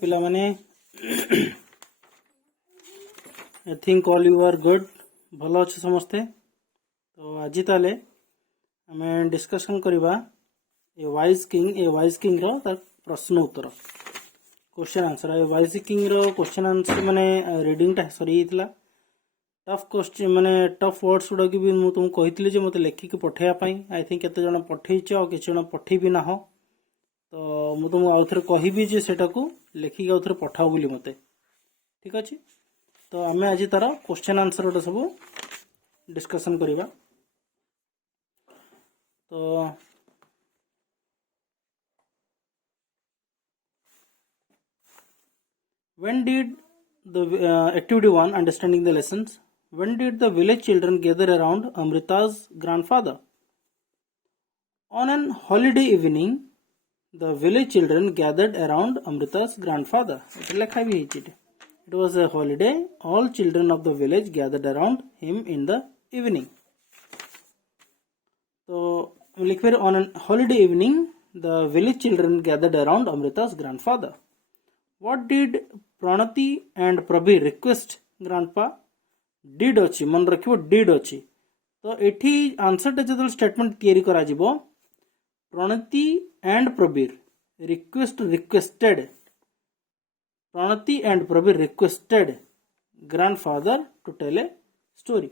पिला माने I think all you are good भल अच्छे समस्ते। तो आज ताले आम डिस्कसन करवा ए वाइज किंग रो तार प्रश्न उत्तर question answer. A wise king रो क्वेश्चन आंसर माने रीडिंग टा सरी जाइतिला। टफ क्वेश्चन माने टफ वर्ड्स गुड़ा भी मुझे तुमको कही जे मते लेखिक पठेया आई थिंक केते जण पठेइछ और किछ जण पठेइ भी ना हो। तो मुझे तुमको आउ थे कहबी जे सेटा को लेखिक आउ थे पठाओ बोली मते। ठीक अच्छे। तो आम आज तार क्वेश्चन आंसर गोटे सब डिस्कसन करवा। तो when did the activity 1 understanding the lessons, when did the village children gather around Amrita's grandfather? On an holiday evening the village children gathered around Amrita's grandfather. It was a holiday. All children of the village gathered around him in the evening. So लिख on a holiday evening the village children gathered around Amrita's grandfather. What did Pranati and Prabhi request grandpa? Did अच्छी मन रखिबो did अच्छी। तो एठी answer टा जदल statement तैयारी करा जिवो Pranati and Prabir requested Pranati and Prabir requested grandfather to tell a story.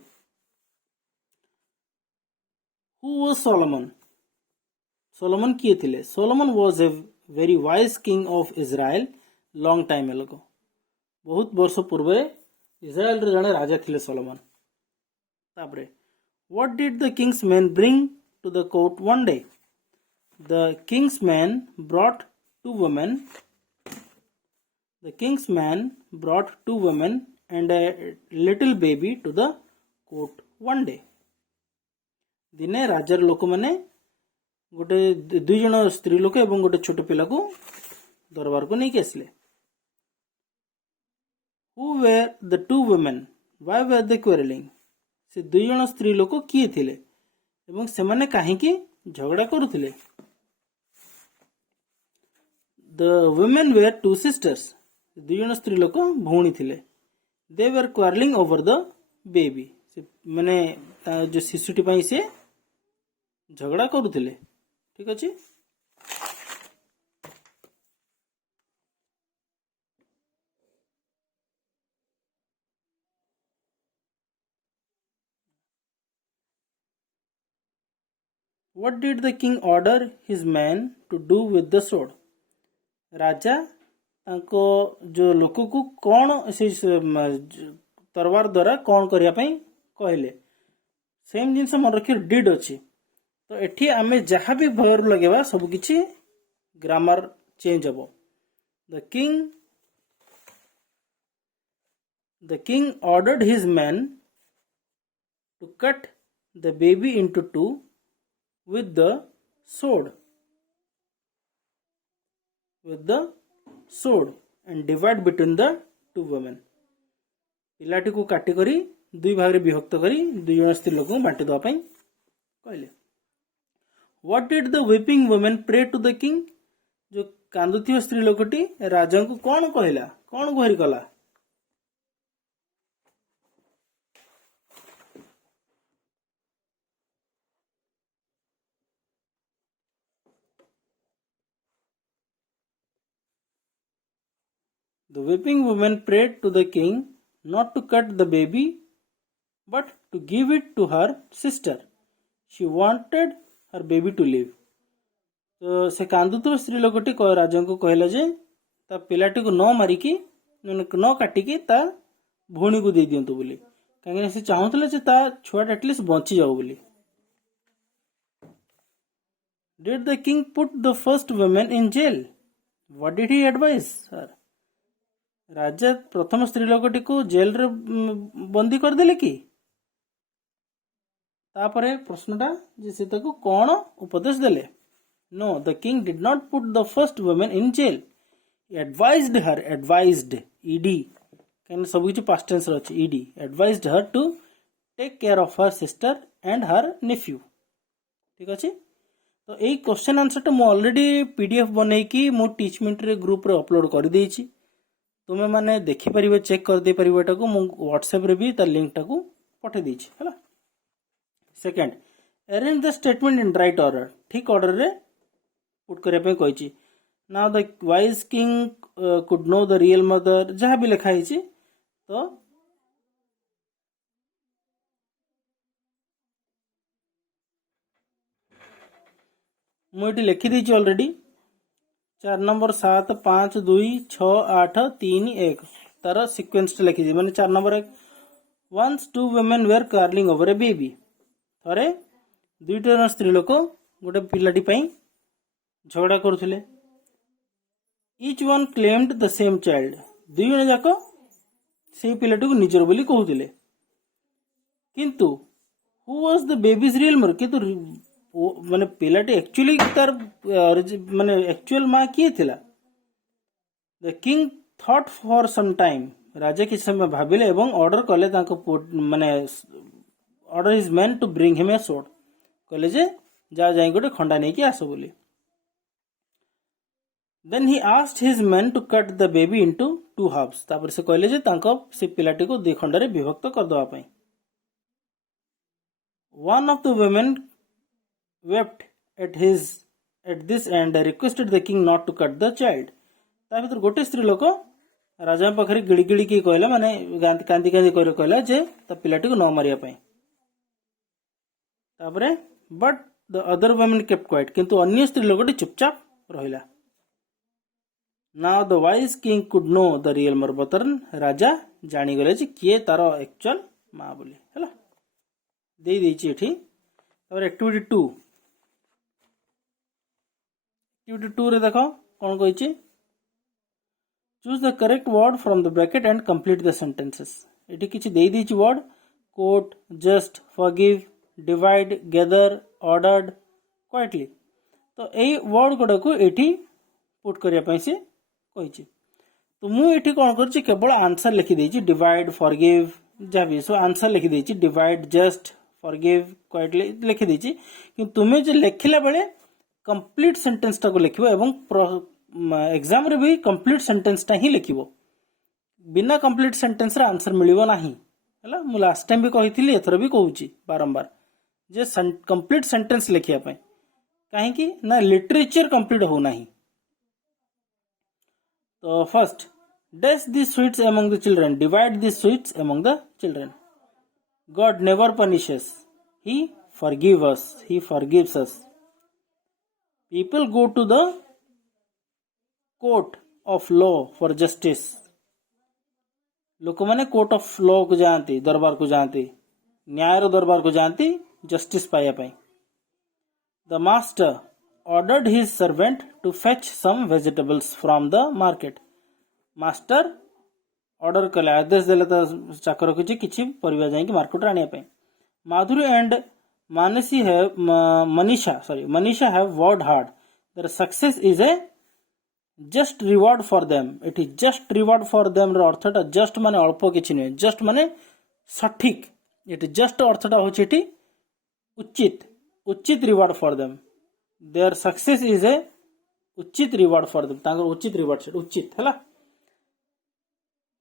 Who was Solomon? Solomon किए थिले? Solomon was a very wise king of Israel long time ago. बहुत वर्ष पूर्वे इस्राएल रे जने राजा थिले सोलोमन। तापरे what did the king's men bring to the court one day? The king's man brought two women. The king's man brought two women and a little baby to the court one day. दिने राजार लोक माने गोटे दुई जन स्त्री लोक एवं गोटे छोट पिला को दरबार को नहीं आसले। Who were the two women? Why were they quarreling? से दुई जन स्त्री लोक किए थिले एवं से माने काहेकि झगड़ा करुथिले? The women were two sisters. दुई जन स्त्री लोक भौणी थिले। They were quarreling over the baby. से माने जो शिशुटी पाई से झगड़ा करुथिले। ठीक अछि। What did the king order his men to do with the sword? राजा तांको जो लोक को कौन से तरवार द्वारा कौन करिया पई कहले? सेम जिनस मन रखि डिड अछि। तो एठी आमे जहाँ भी वर्ब लगेबा सब किछि ग्रामर चेंज हबो। The king ordered his men to cut the baby into two with the sword and divide between the two women. पिलाटी को काटी करी दुई भाग रे विभक्त करी दुई जन स्त्री लोक बांटी दवा पई कहले। What did the weeping woman pray to the king? जो कांदुथियो स्त्री लोकटी राजा को कौन कहला कौन गुहारी कला? The weeping woman prayed to the king not to cut the baby but to give it to her sister. She wanted her baby to live. तो से कांदुतो स्त्री लोकटी राजा को कहला जे ता पिलाटी को न मारिकी न काटिकी ता भौणी को दे दियंतु बोली कहीं से चाहूले जे ता छुआ एटलिस्ट बंची जाओ बोली। Did the king put the first woman in jail? What did he advise her? राजा प्रथम स्त्री लोकटी को जेल रे बंदी कर देले कि? तापरे प्रश्नटा जे से ताको कोन उपदेश देले? No, the king did not put the first woman in jail. He advised ed can सब किछि पास्ट टेंस रे अछि ed advised her to take care of her sister and her nephew. ठीक अछि। तो यही क्वेश्चन आंसर मु already PDF बनैकी मो टीचमेंट रे ग्रुप रे अपलोड कर देछि तुमे माने देखि परिबे चेक कर दे परिबे टाको मु व्हाट्सएप रे भी तार लिंक टाको पठे देछि हला। Second, arrange the statement in right order, ठीक ऑर्डर रे पुट करे पे कहिछि। Now the wise king could know the real mother, जहां भी लिखा है तो मुझे लिखी दी ऑलरेडी 4 नंबर 7 5 2 6 8 3 1 तार सिक्वेन्स लिखी दी मैंने 4 number 1 once 2 women were quarreling over a baby, थरे दुईटा स्त्री लोक गोटे पिलाटी पई झगड़ा करुले। Each one claimed the same child, दुई जन जाक से पिलाटी को निजर बोली कहूले, किंतु who was the babies real mother, किंतु माने पिलाटी एक्चुअली तार माने एक्चुअल माँ किए थिला। The king thought for some time, राजा किछ समय भाबिले एवं ऑर्डर कले तांको माने order is meant to bring him a sword, कहले जे जा जाई गोटे खंडा नै कि आसो बोली। Then he asked his men to cut the baby into 2 halves, तापर से कहले जे तांको से पिलाटी को 2 खंडा रे विभक्त कर दवा पई। One of the women wept at this and requested the king not to cut the child, ता भीतर गोटे स्त्री लोक राजा पाखरे गिड़ी गिड़ी की कहला माने कांदी कांदी कहला जे ता पिलाटी को न मारिया पई। तापरे but the other women kept quiet, किंतु अन्य स्त्री लोकटी चुपचाप रहिला। Now the wise king could know the real mother, बतरन राजा जानी गले जे किए तार एक्चुअल मां बोली हला देई देछि एठी। तापर एक्टिविटी 2, एक्टिविटी 2 रे देखो कौन कहिछि, choose the correct word from the bracket and complete the sentences. एठी किछि देई देछि word, court, just, forgive, divide, gather, ordered, quietly. तो एई वर्ड गुडा को एठी पुट करिया पई से कहिछि। तो मु एठी कोन करछि, केवल आंसर लिखि देछि, डिवाइड, फॉरगिव जा भी सो आंसर लिखि देछि, डिवाइड, जस्ट, फॉरगिव, क्वाइटली लिखि देछि। कि तुमे जे लेखिला बेले कंप्लीट सेंटेंस टा को लिखिबो एवं एग्जाम रे भी कंप्लीट सेंटेंस टा ही लिखिबो, बिना कंप्लीट सेंटेंस रे आंसर मिलिबो नाही हला। मु लास्ट टाइम भी कहिथिली, एथर भी कहूची बारंबार जे कंप्लीट सेंटेंस लिखिया पई, काहे कि ना लिटरेचर कंप्लीट हो नाही। तो first, dash the sweets among the children, divide the sweets among the children. God never punishes, he forgives us, he forgives us. People go to the court of law for justice, लोक माने court of law को जानती, दरबार को जानती, न्याय रो दरबार को जानती जस्टिस पाया पाई। The master ordered his servant to fetch some vegetables from the market, master order कले आदेश देले तो चाकर को किछि परिबा जाई कि मार्केट आनिया पाई। Madhuri and Manisha have worked hard, their success is a just reward for them। एठी just reward for them रो अर्थटा just माने अल्प किछि नै, just माने सठिक, एठी just अर्थटा होछि एठी उचित, उचित reward for them, their success is a उचित reward for them, तांगर उचित reward से उचित हला।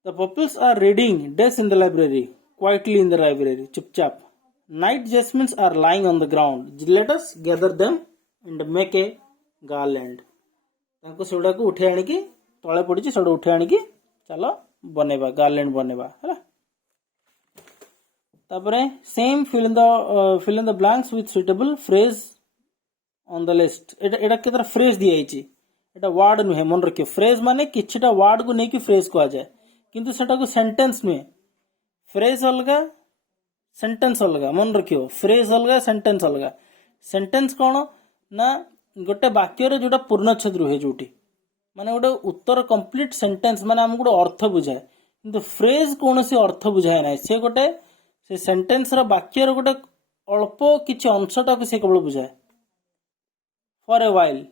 The pupils are reading dash in the library, quietly in the library, चुपचाप। Night jasmines are lying on the ground, let us gather them and make a garland। तांको सेडा को उठे आनी की तळे पड़ी सेडा उठे आनी की चलो बनेबा गार्लैंड बनेबा हला। तापरे same fill in the blanks with suitable phrase on the list। Etah केतरा phrase दिया आइची, एटा वर्ड नुहे मन रखियो। फ्रेज माने किछटा वर्ड को नै कि फ्रेज को आ जाए, किंतु सेटा को सेंटेंस नुहे। फ्रेज अलगा सेंटेंस अलगा, मन रखियो। फ्रेज अलगा सेंटेंस अलगा। सेंटेंस कौन ना गोटे वाक्य रे जोटा पूर्णच्छेद रुहे, जोटी माने गोटे उत्तर कंप्लीट सेंटेंस माने हम गोटे अर्थ बुझाए, किंतु फ्रेज कौन सी अर्थ बुझाए ना, से गोटे से सेंटेंस रो वाक्य रो गोटे अल्प किछि अंशटा को से केवल बुझाए। फॉर ए व्हाइल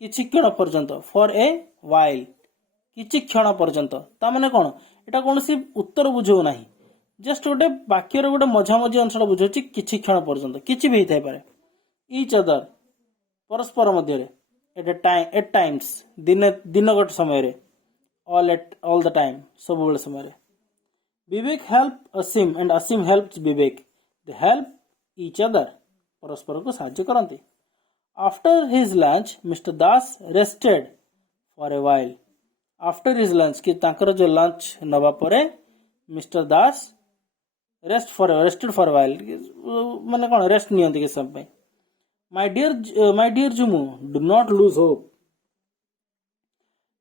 किछि क्षण पर्यंत, फॉर ए व्हाइल किछि क्षण पर्यंत, ता माने कोन एटा कोनसी उत्तर बुझो नाही, जस्ट गोटे वाक्यर गोटे मझा मझी अंशटा बुझोछि किछि क्षण पर्यंत, किछि भी थाई पारे। ईच अदर परस्पर मध्य एट टाइम्स दिन गोटे समय ऑल द टाइम सब बेले समय Vivek help Asim and Asim help Vivek they help each other परस्पर को साहाय्य करती after his lunch mister Das rested for a while after his lunch कि तांकर जो लंच नवा परे mister Das rested for a while माने कौन रेस्ट नियंती के समय my dear Jumu, do not lose hope.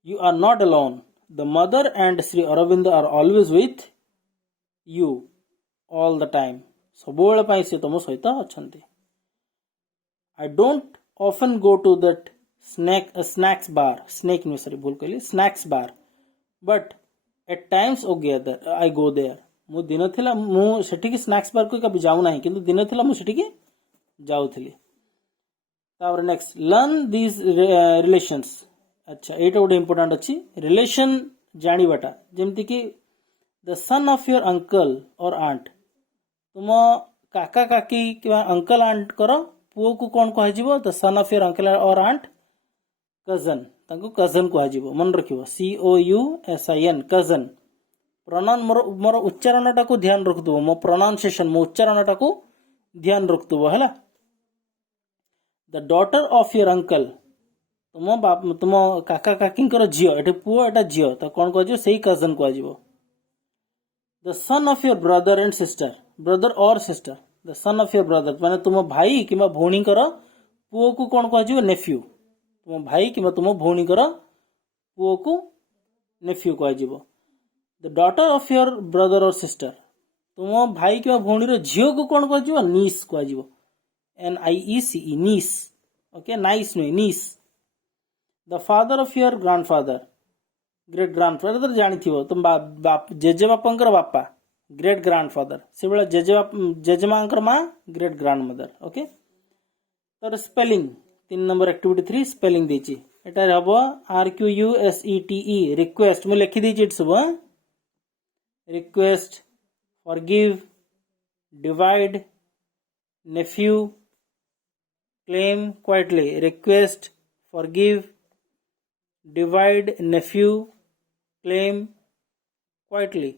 You are not alone. The mother and Sri Aurobindo are always with you all the time. ସବୁବେଳେ ପାଇଁ ସେ ତମ ସହିତ ଅଛନ୍ତି. I don't often go to that snacks bar. Snake no sorry भूल कहली snacks bar. But at times I go there. ମୁଁ ଦିନ ଥିଲା ମୁଁ ସେଠିକି snacks bar କୁ କେବେ ଯାଉ ନାହିଁ କିନ୍ତୁ ଦିନ ଥିଲା ମୁଁ ସେଠିକି ଯାଉଥିଲି. तापर नेक्स्ट लर्न दीज रिलेशंस अच्छा एटा गोटे इंपोर्टेंट अच्छी रिलेशन जानिबाटा जेमती कि the son of your uncle और आंट तुम काका काकी कि अंकल आंट कर पुओ को कौन कह the son of your uncle और आंट कजन ताको कजन कह मन रखिबो COUSIN कजन प्रोनाउन मोर उच्चारणटा को ध्यान रखदो मो प्रोनाउंसिएशन मो उच्चारणटा को ध्यान रखदो हैला the daughter of your uncle तुम काका काकी झील एटे पुओ एटा झील तो कौन कह से कजन कह the son of your brother and sister brother और sister the son of your brother माने तुम भाई कि भौणी पुओ को कौन कह नेफ्यू तुम भाई कि तुम भौणी पुओ को नेफ्यू कह the daughter of your brother और सिस्टर तुम भाई कि भौणी झील को कौन कह नीस कह NIECE niece okay nice no niece the father of your grandfather great grandfather जानी थी तुम बाप जेजे बापंकर बापा ग्रेट ग्रैंडफादर से बेला जेजेमांकर माँ ग्रेट ग्रैंडमदर ओके तर स्पेलिंग 3 नंबर एक्टिविटी 3 स्पेलिंग देची एटा हबो RQUSETE रिक्वेस्ट मु लिखि देची सब request forgive divide nephew claim quietly request forgive divide nephew claim quietly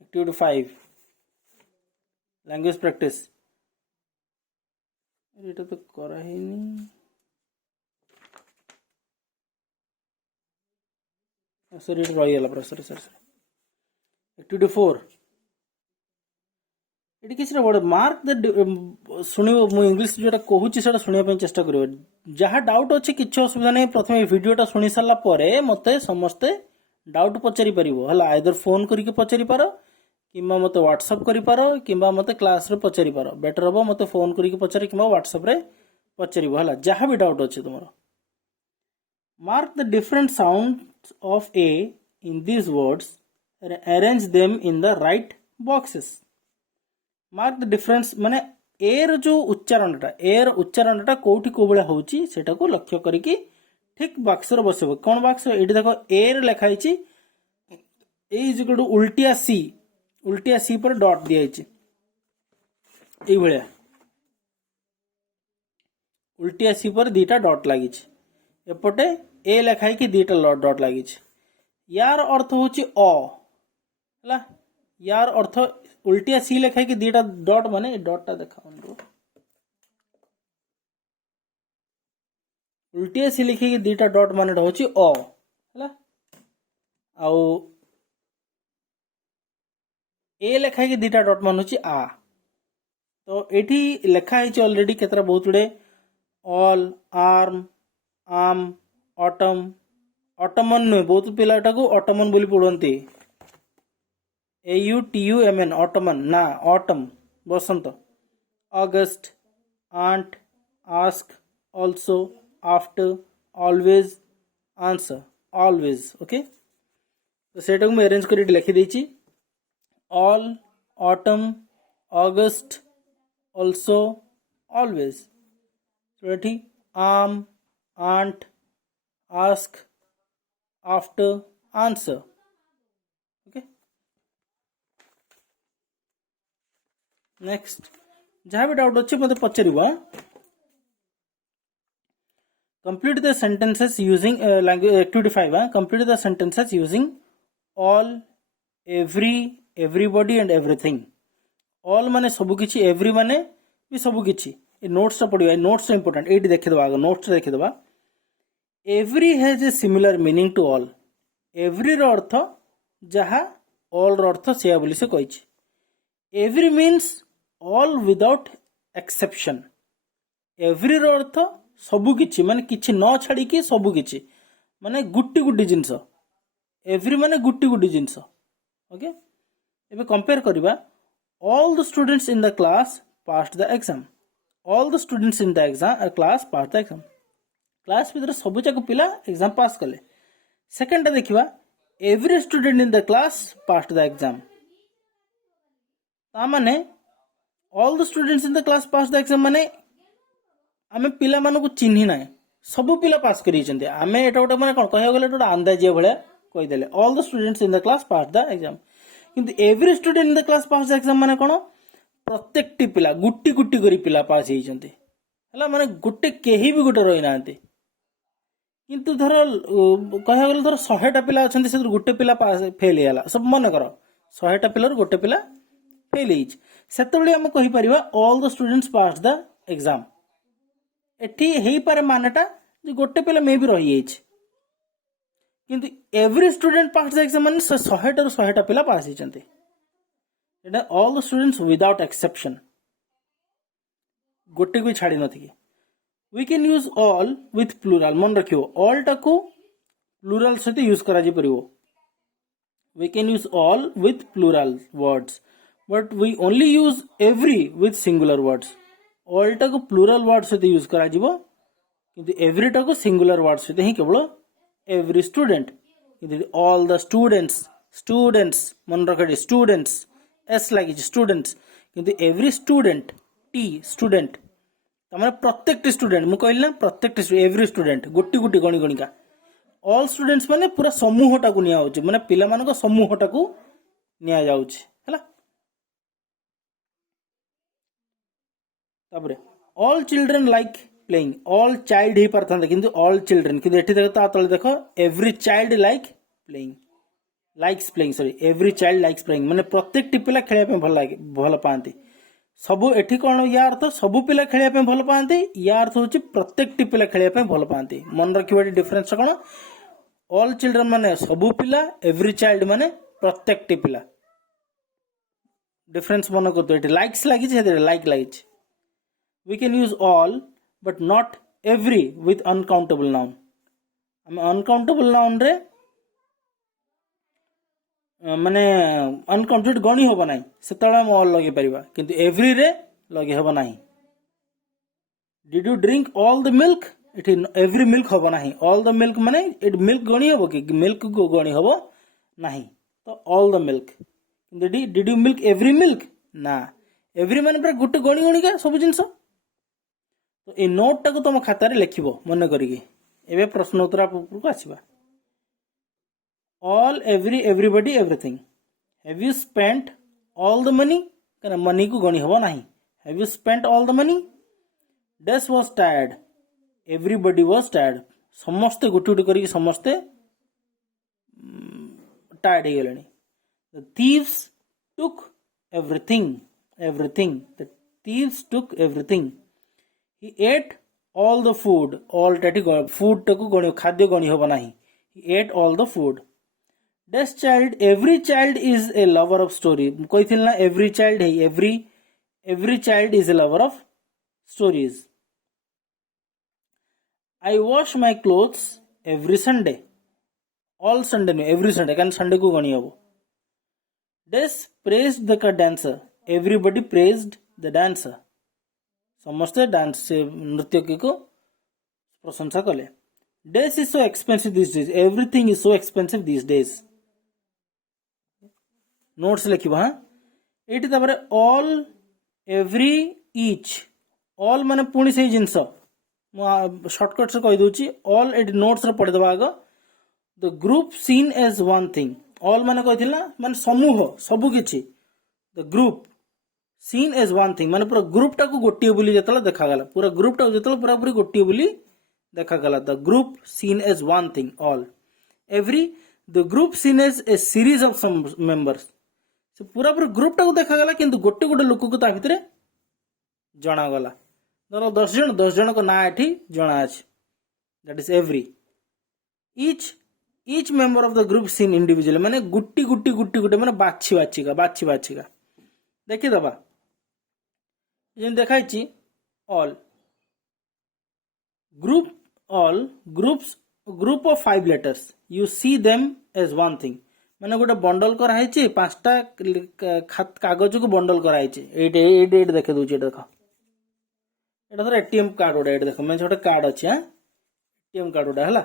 activity 5 language practice এটা তো করা হয়নি सॉरी এটা রয়ে গেল পুরো সরি एक्टिविटी 4 এটি কিছু বড় মার্ক দ শুনিব মু ইংলিশ যেটা কহুছি সেটা শুনিবা ପାଇଁ চেষ্টা করিব যাহা ডাউট আছে কিছু অসুবিধা নাই প্রথমে ভিডিওটা শুনি সারলা পরে মতে সমস্তে ডাউট পচারি পারিবো হলা আইদর ফোন করিকে পচারি পারো किंबा मत व्हाट्सएप करि पारो किंबा मत क्लास रे पचारि पारो बेटर हबो मत फोन करिके पचारि किंबा व्हाट्सएप रे पचारिबो हला जहां भी डाउट अछि तुमरो mark the different sounds of a in these words arrange them in the right boxes mark the difference माने ए र जो उच्चारणटा कोठी को बळे होउची सेटा को लक्ष्य करिके ठीक बॉक्स रे बसेबो कोन बॉक्स एठी देखो ए रे लिखा हिची ए इज इक्वल टू उल्टिया सी पर डॉट दिया उल्टिया सी पर दीटा डॉट लगी एपटे ए लिखाई कि दीटा डॉट लगी यार अर्थ होची अ हला यार अर्थ उल्टिया सी लिखाई कि दीटा डॉट माने डॉट टा देखा उल्टिया सी लिखी कि दीटा डॉट माने होची अ हला आउ ए लेखा कि दीटा डॉट मान होची आ तो एठी लेखा है ऑलरेडी केतरा बहुत गुडे ऑल आर्म आम ऑटम ऑटमन नुहे बहुत पिलाटा को ऑटमन बोली पढ़ती AUTUMN ऑटमन ना ऑटम बसंत August aunt ask also after always answer always okay तो सेटा को मैं अरेंज कर लिखी देची all autumn August also always. So ଏଠି am, aren't, ask, after, answer. Okay. Next, ଯାହା ବି ଡାଉଟ୍ ଅଛି ମୋତେ ପଚାରିବ. Complete the sentences using language activity 5. Complete the sentences using all, every, everybody and everything. All माने सब किछि, every माने भी सब किछि. ए नोट्स पढ़िबा, नोट्स इंपोर्टेंट. एटी देखि दबा, नोट्स देखि दबा. Every has a similar meaning to all. Every रो अर्थ जहा all रो अर्थ सेया बोली से कहिछि. Every means all without exception. Every रो अर्थ सबु किछि माने किछि न छाड़ी कि सबु किछि माने गुट्टी गुट्टी जिंस. एवरी माने गुट्टी गुट्टी जिंस. ओके. एबे कंपेयर करिबा. All the students in the class passed the exam. All the students in the class passed the exam. Class भीतर सबु जाक पिला एग्जाम पास कले. सेकंड टा देखिबा. Every student in the class passed the exam. ता माने all the students in the class passed the exam माने आमे पिला मानको चिन्हि ना सबु पिला पास करि छन्ते. आमे एटा गोटे माने कोन कहया गेले एटा अंदाजिया भले कहि देले. All the students in the class pass the exam. किंतु every student in the class pass the exam माने कोन प्रत्येकटी पिला गुट्टी गुट्टी करी पिला पास हेइ छन्ते. हला माने गुट्टे केही भी गुटे रहि नांते. किंतु धर कहया गेले धर 100 टा पिला अछन्ते से गुट्टे पिला पास फेल हेला. सब मन करो 100 टा पिला गुट्टे पिला फेल हेइ. सेतबेले हम कहि परिबा all the students pass the exam. एठी हेई पारे मानेटा जे गोटे पिला मे भी रहि जाइछ. किंतु every student pass the exam माने 100 टा 100 टा पिला पास हिचंते. एटा all the students without exception. गोटे को छाड़ी नथि. We can use all with plural. मन रखियो ऑल टा को प्लूरल सहित यूज करा जे परिबो. We can use all with plural words but we only use every with singular words. All टा को प्लूरल वर्ड सहित यूज करा जिवो किंतु एवरी टा को सिंगुलर वर्ड सहित ही केवल एवरी स्टूडेंट. किंतु ऑल द स्टूडेंट्स स्टूडेंट्स मन रखडे स्टूडेंट्स एस लागि स्टूडेंट्स. किंतु एवरी स्टूडेंट टी स्टूडेंट तमाने प्रत्येक स्टूडेंट मु कहली ना प्रत्येक एवरी स्टूडेंट गोटी गोटी गणी गणिका. ऑल स्टूडेंट्स माने पूरा समूह टा को निया होची माने पिला मानको समूह टा को निया जाउची. हला ताबरे all children like playing. All child ही परथांदा किंतु ऑल चिल्ड्रन किंतु एठी देखो ता तळे देखो every child like playing likes playing sorry every child likes playing माने प्रत्येक टी पिला खेलिया पे भल लागे भल पांती. सबु एठी कोन या अर्थ सबु पिला खेलिया पे भल पांती. या अर्थ होची प्रत्येक टी पिला खेलिया पे भल पांती. मन रखिबा डिफरेंस कोन ऑल चिल्ड्रन माने सबु पिला एवरी चाइल्ड माने प्रत्येक टी पिला. डिफरेंस मन को तो एठी लाइक्स लागि छे लाइक लागि. We can use all but not every with uncountable noun. आमे uncountable noun रे माने अनकाउंटेड गणी होबा नाही सेतळे हम ऑल लगे परिबा किंतु एवरी रे लगे होबा नाही. Did you drink all the milk. It every milk होबा नाही. ऑल द मिल्क माने इट मिल्क गणी होबो कि मिल्क को गणी होबो नाही. तो all the milk. Did you milk every milk ना. एवरी माने पूरा गुटे गणी गणी का सब जिंस. तो ए नोट टाको तुम खातार लिखिबो मन करिके. एबे प्रश्न उत्तर को आसीबा. All every everybody everything. Have you spent all the money. कना मनी को गणी होबो नाही. Have you spent all the money. डेस was tired. Everybody was tired. समस्त गुटी गुटी करिके समस्त टायर्ड हे गेलनी. The thieves took everything everything. The thieves took everything. He ate all the food. All टाटी food टाको गणी खाद्य गणी होबा नाही. He ate all the food. This child, every child is a lover of story. कहिथिल ना every child है. every child is a lover of stories. I wash my clothes every Sunday. All Sunday नहीं every Sunday कारण Sunday को गणी होबो. This praised the dancer. Everybody praised the dancer. समस्ते dance नृत्य को प्रशंसा कले. Days is so expensive this days. Everything is so expensive this days. Notes लिखिबा. एटी तापर ऑल एवरी ईच ऑल माने पुणी से जिनस शॉर्टकट से कही दूची ऑल एट नोट्स रे पढ़ी दबा आग the group seen as one thing all माने कही ना माने समूह सबु किछि the group seen as one thing माने पूरा ग्रुप टाको गोटिए बोली जतला देखा गला पूरा ग्रुप टाको जतला पूरा पूरी गोटिए बोली देखा गला the group seen as one thing all every the group seen as a series of some members से पूरा पूरा ग्रुप टाको देखा गला किंतु गोटे गोटे लोक को ता भितरे जणा गला धर 10 जन को ना एठी जणा अछि that is every each member of the group seen individual माने गुट्टी गुट्टी गुट्टी गुट्टी माने बाछी का देखि दबा जेन देखाई छी all group of 5 letters you see them as one thing माने गोटे बंडल कराई छी 5टा कागज को बंडल कराई छी एट देखे दूची देखो एटा धर एटीएम कार्ड ओडा एट देखो मैं छोटे कार्ड अछि हां एटीएम कार्ड ओडा हला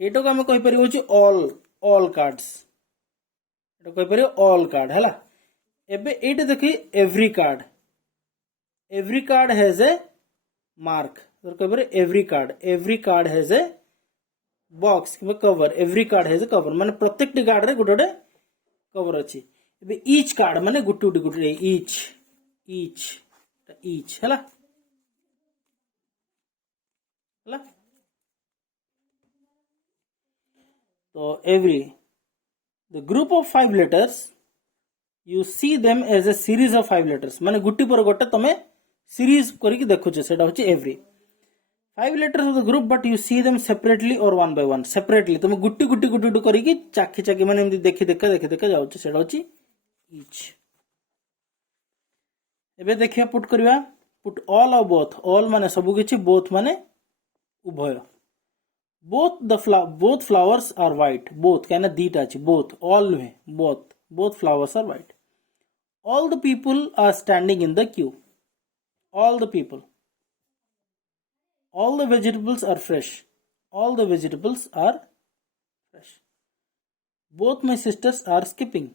एटो को हम कहि परियो छी ऑल कार्ड्स एटा कहि परियो ऑल कार्ड हला एबे एट देखि every card has a mark तो कहि परियो every card has a box कि cover every card has a cover माने प्रत्येक कार्ड रे गोटे कवर अछि एबे ईच कार्ड माने गुट्टी ईच हला तो every the group of 5 letters you see them as a series of 5 letters माने गुट्टी पर गोटे तमे सीरीज करिक देखुछ सेटा होची every 5 letters of the group but you see them separately और वन बाय वन सेपरेटली तुम गुट्टी गुट्टी गुट्टी करिक चाखी माने एमदी देखि देखा जाउछ सेटा होची ईच एबे देखिया पुट करबा पुट ऑल और बोथ ऑल माने सब किछि बोथ माने उभय both flowers are white both कहना दीटा अछि both all नुहे both flowers are white all the people are standing in the queue all the vegetables are fresh both my sisters are skipping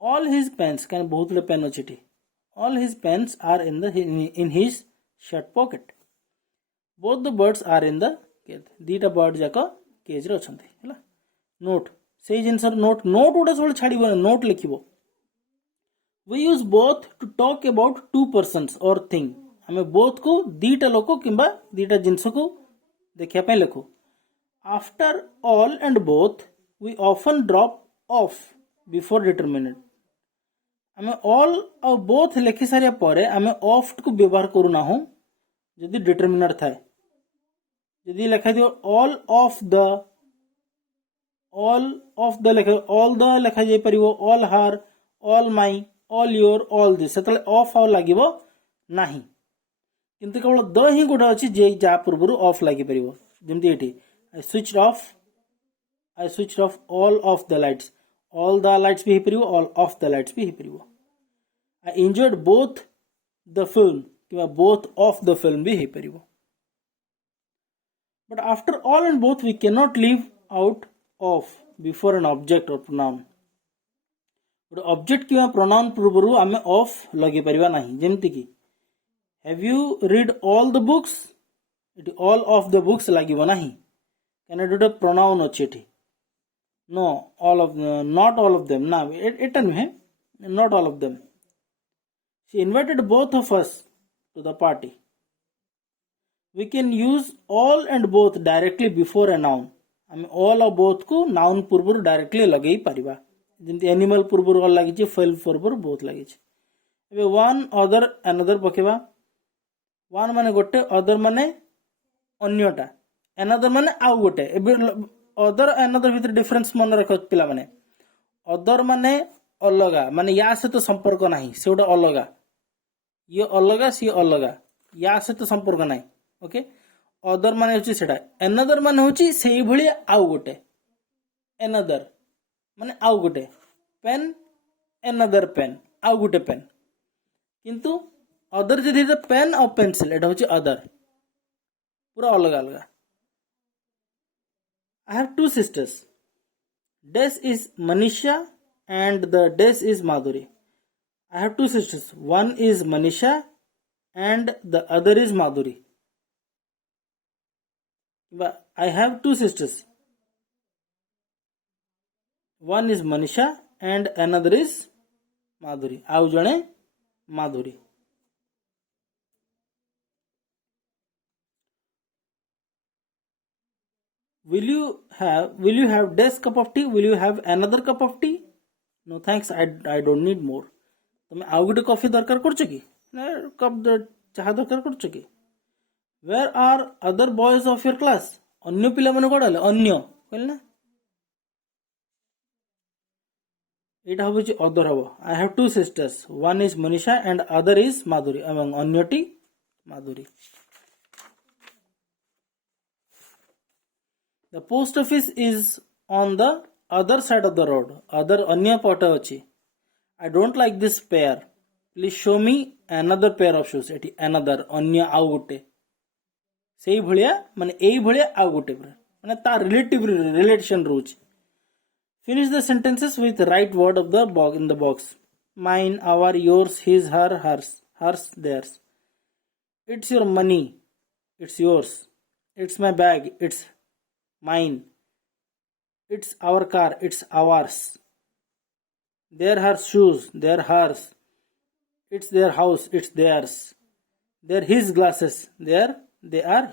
all his pens कहना बहुत ले pen अछि all his pens are in his shirt pocket both the birds are in the cage दीटा bird जाक cage रे अछंती हला note सेही जिनसर नोट उडा सब छाड़िबो नोट लिखिबो we use both to talk about two persons or thing हमें both को दीटा लोक किंबा दीटा जिंस को देखिया पे लिखो after all and both we often drop off before determinate हमें all और both लिखि सारिया परे हमें oft को व्यवहार करू ना हो यदि डिटरमिनर थाए यदि लिखा दियो all of the लिखा जाय परिबो all her all my all your all this सेतले ऑफ आउ लागिबो नाही किंतु केवल द ही गोटा अछि जे जा पूर्वरु ऑफ लागि परिबो जेमति एठी I switched off all of the lights भी हे परिबो all of the lights भी हे परिबो I enjoyed both the film किबा both of the film भी हे परिबो but after all and both we cannot leave out of before an object or pronoun गोटे object किबा pronoun पूर्वरु आमे of लगे परिबा नाही जेमति कि have you read all the books it all of the books लागिबो नाही कैन डू द प्रोनाउन अछि एठी no all of not all of them ना एटा नुहे not all of them she invited both of us to the party we can use all and both directly before a noun हम all और both को noun पूर्वरु directly लगेई परिबा जेमति animal पूर्वरु all लागि छि फैल पूर्वरु both लागि छि एबे one other another पकेबा one माने गोटे other माने अन्यटा another माने आउ गोटे एबे other another भीतर डिफरेंस मन रख पिला माने other माने अलगा माने या से तो संपर्क नाही सेउडा अलगा ये अलगा सी अलगा या से तो संपर्क नाही ओके अदर माने होची सेटा अनदर माने होची सेही भली आउ गोटे अनदर माने आउ गोटे पेन अनदर पेन आउ गोटे पेन किंतु अदर जदि द पेन और पेंसिल एटा होची अदर पूरा अलग अलग I have two sisters Des is Manisha and the dress is Madhuri. I have two sisters. One is Manisha and the other is Madhuri. But I have two sisters. One is Manisha and another is Madhuri. ଆଉ ଜଣେ Madhuri. Will you have this cup of tea? Will you have another cup of tea? No thanks, I don't need more. ତମେ ଆଉ ଗୋଟେ coffee ଦରକାର କରୁଛ କି? ନା cup ଚାହା ଦରକାର କରୁଛ କି? Where are other boys of your class? ଅନ୍ୟ ପିଲାମାନେ କୁଆଡ଼େ ଗଲେ? ଅନ୍ୟ କହିଲେ ନା? ଏଇଟା ହେଉଛି ଅଦର ହବ. I have two sisters. One is Manisha and other is Madhuri. ଏବଂ ଅନ୍ୟଟି Madhuri. The post office is on the other side of the road. Other अन्य पट अछि. I don't like this pair. Please show me another pair of shoes. एठी another अन्य आउ गुटे. सेही भलिया माने एई भलिया आउ गुटे पुरा. माने ता relative relation रोज. Finish the sentences with right word of the box in the box. Mine, our, yours, his, her, hers, theirs. It's your money. It's yours. It's my bag. It's mine. It's our car. It's ours. They're her shoes. They're hers. It's their house. It's theirs. They're his glasses. They are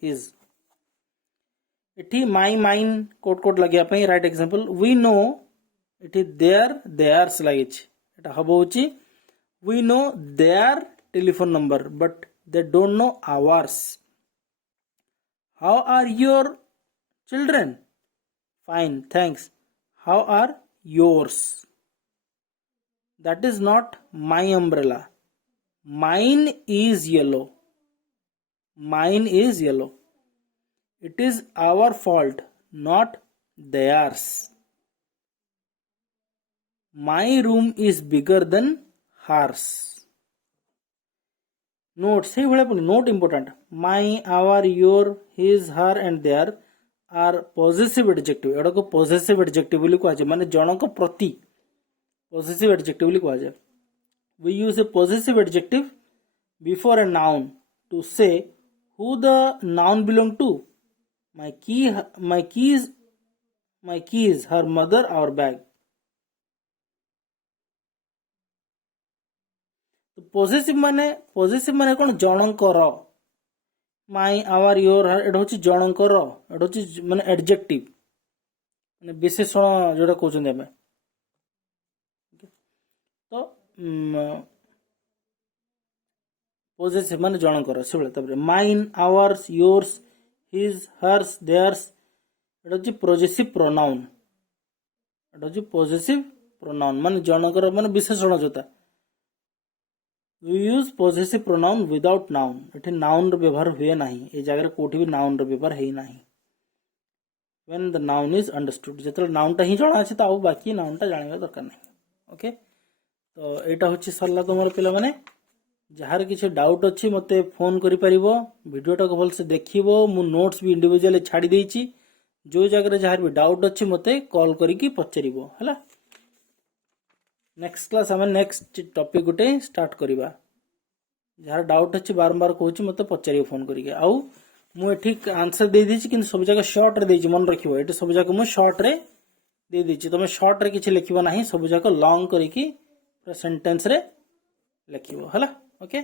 his. इठी my mine coat coat लगे पे right example we know इठी theirs लगे एटा हबो होची we know their telephone number but they don't know ours. How are your children? Fine thanks. How are yours? That is not my umbrella. Mine is yellow. Mine is yellow. It is our fault, not theirs. My room is bigger than hers. Note, say note important. My, our, your, his, her and their are possessive adjective. एडा को possessive adjective बोली कहा जाए माने जन को प्रति possessive adjective बोली कहा जाए. We use a possessive adjective before a noun to say who the noun belong to. My keys, her mother, our bag. possessive माने कौन जनकर. My, our, your, her एटा होची जनकर. एटा होची माने एडजेक्टिव माने विशेषण जोटा कहउछन हमें. तो possessive माने जनकर से बोले तबरे mine, ours, yours, his, hers, theirs एटा होची possessive pronoun. एटा होची possessive pronoun माने जनकर माने विशेषण जोता. We use possessive pronoun without noun. एठी noun रो व्यवहार हुए नाही. ए जगह कोठी भी noun रो व्यवहार हेई नाही. When the noun is understood. जेतल noun टा ही जणा अछि त आउ बाकी noun टा जानिबा दरकार नाही. ओके तो एटा होची सरला तमर पिला माने जार किसी डाउट अच्छी मत फोन करें भिडटा को भलसे देखो मु नोट्स भी इंडिविजुअल छाड़ी देछि. जो जगह जार भी डाउट अच्छी मत कॉल करिकी पचारिबो हला. नेक्स्ट क्लास आम नेक्स्ट टॉपिक गोटे स्टार्ट करवा. जार डाउट अच्छी बारंबार कहूँ मत पचार फोन करिके. आउ मुझे आंसर दे देछि कि सब जगह शॉर्ट रे देछि. मन रखिबो ये सब जगह मु शॉर्ट रे दे देछि. तुम शॉर्ट रे किछि लिखिबो नाही. सब जगह लॉन्ग करिकी सेंटेंस रे लिखिबो हला. Okay.